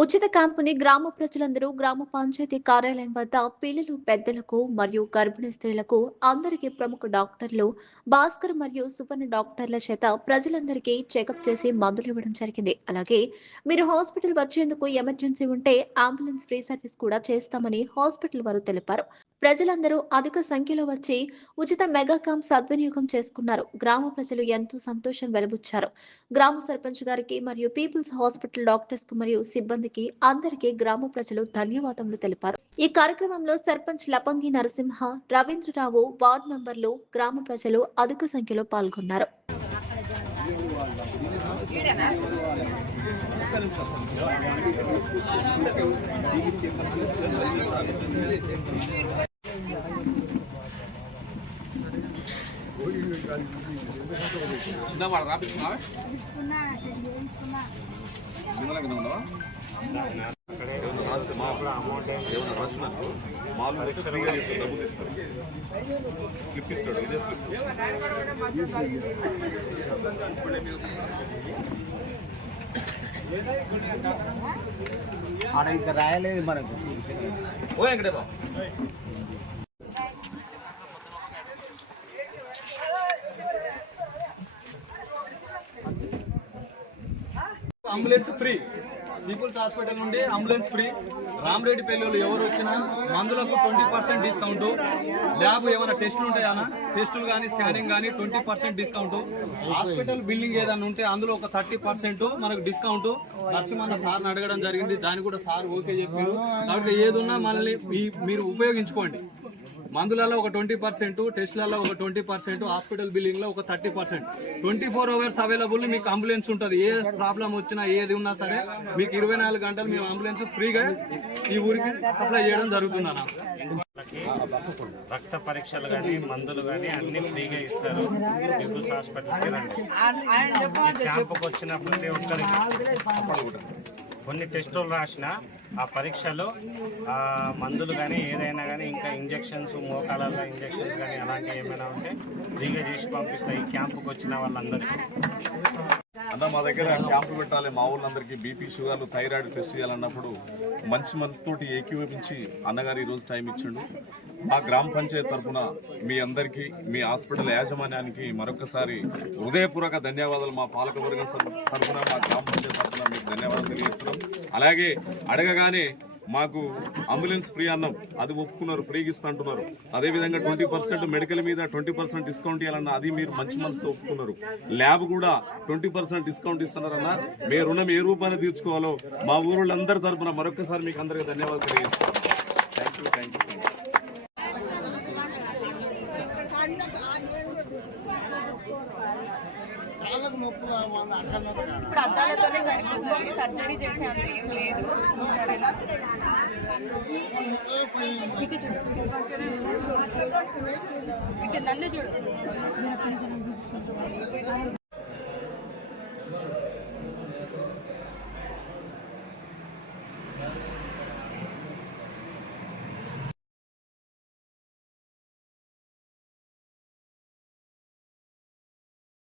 ఉచిత క్యాంపుని గ్రామ ప్రజలందరూ గ్రామ పంచాయతీ కార్యాలయం వద్ద పిల్లలు పెద్దలకు మరియు గర్భిణీ స్త్రీలకు అందరికీ ప్రముఖ డాక్టర్లు భాస్కర్ మరియు సుపర్ణ డాక్టర్ల చేత ప్రజలందరికీ చెకప్ చేసి మందులు ఇవ్వడం జరిగింది. అలాగే మీరు హాస్పిటల్ వచ్చేందుకు ఎమర్జెన్సీ ఉంటే అంబులెన్స్ ఫ్రీ సర్వీస్ కూడా చేస్తామని హాస్పిటల్ వారు తెలిపారు. ప్రజలందరూ అధిక సంఖ్యలో వచ్చి ఉచిత మెగా క్యాంప్ సద్వినియోగం చేసుకున్నారు. గ్రామ ప్రజలు ఎంతో సంతోషం వెలిబుచ్చారు. గ్రామ సర్పంచ్ గారికి మరియు పీపుల్స్ హాస్పిటల్ డాక్టర్స్ కు మరియు సిబ్బందికి అందరికీ గ్రామ ప్రజలు ధన్యవాదములు తెలిపారు. ఈ కార్యక్రమంలో సర్పంచ్ లపంగి నరసింహ, రవీంద్రరావు, వార్డు మెంబర్లు, గ్రామ ప్రజలు అధిక సంఖ్యలో పాల్గొన్నారు. చిన్నవాడు రాపిస్తున్నా రాస్తే ఏమన్నా రాసినారు మామూలు ఫ్రీగా చేస్తారు, డబ్బులు ఇస్తారు, స్లిప్ ఇస్తాడు, ఇదే స్లిప్. ఆడ ఇంకా రాయలేదు మనకు. ఓ వెంకటే బాబు అంబులెన్స్ ఫ్రీ. పీపుల్స్ హాస్పిటల్ నుండి అంబులెన్స్ ఫ్రీ. రామరెడ్డిపల్లిలో ఎవరు వచ్చినా మందులకు 20% డిస్కౌంట్. ల్యాబ్ ఏమైనా టెస్టులు ఉంటాయన్నా, టెస్టులు కానీ స్కానింగ్ కానీ 20% డిస్కౌంట్. హాస్పిటల్ బిల్డింగ్ ఏదైనా ఉంటే అందులో ఒక 30% మనకు డిస్కౌంట్. నరసింహన్న సార్ని అడగడం జరిగింది, దాన్ని కూడా సార్ ఓకే చెప్పారు. కాబట్టి ఏదున్నా మనల్ని మీరు ఉపయోగించుకోండి. మందులలో ఒక 20%, టెస్టులలో ఒక 20%, హాస్పిటల్ బిల్లింగ్లో ఒక 30%. 24 hours అవైలబుల్. మీకు అంబులెన్స్ ఉంటుంది. ఏ ప్రాబ్లం వచ్చినా ఏది ఉన్నా సరే మీకు 24 గంటలు మేము అంబులెన్స్ ఫ్రీగా ఈ ఊరికి సప్లై చేయడం జరుగుతుందన్న. రక్త పరీక్షలు కానీ మందులు కానీ అన్ని ఫ్రీగా ఇస్తారు. పీపుల్స్ హాస్పిటల్కి రండి. క్యాంపుకి వచ్చిన ప్రతి ఒక్కరికి కొన్ని టెస్టులు రాసిన ఆ పరీక్షలు, మందులు కానీ ఏదైనా కానీ ఇంకా ఇంజెక్షన్స్, మోకాళ్ళ ఇంజెక్షన్స్ కానీ అలాంటివి ఏమైనా ఉంటే ఫ్రీగా చేసి పంపిస్తాయి ఈ క్యాంపుకి వచ్చిన వాళ్ళందరికీ. అన్న మా దగ్గర క్యాంపు పెట్టాలి, మా ఊళ్ళందరికీ బీపీ, షుగర్లు, థైరాయిడ్ టెస్ట్ చేయాలన్నప్పుడు మంచి మనసుతోటి ఏకీభవించి అన్నగారు ఈరోజు టైం ఇచ్చిండు. మా గ్రామ పంచాయతీ తరఫున మీ అందరికీ, మీ హాస్పిటల్ యాజమాన్యానికి మరొకసారి హృదయపూర్వక ధన్యవాదాలు. మా పాలకవర్గం తరఫున, మా గ్రామ పంచాయతీ తరఫున మీకు ధన్యవాదాలు తెలియజేస్తున్నాం. అలాగే అడగగానే మాకు అంబులెన్స్ ఫ్రీ అన్నాం, అది ఒప్పుకున్నారు, ఫ్రీగా ఇస్తుంటున్నారు. అదేవిధంగా 20% మెడికల్ మీద 20% డిస్కౌంట్ ఇవ్వాలన్నా అది మీరు మంచి మనసుతో ఒప్పుకున్నారు. ల్యాబ్ కూడా 20% డిస్కౌంట్ ఇస్తున్నారన్నా. మీ రుణం ఏ రూపాన్ని తీర్చుకోవాలో మా ఊళ్ళందరి తరఫున మరొకసారి మీకు అందరికీ ధన్యవాదాలు తెలియజేస్తున్నాం. Thank you. ఇప్పుడు అద్దాలతోనే సరిపోతుంది, సర్జరీ చేసే అంత ఏం లేదు. సరేనా? ఇటు చూడు, ఇటు నన్ను చూడు.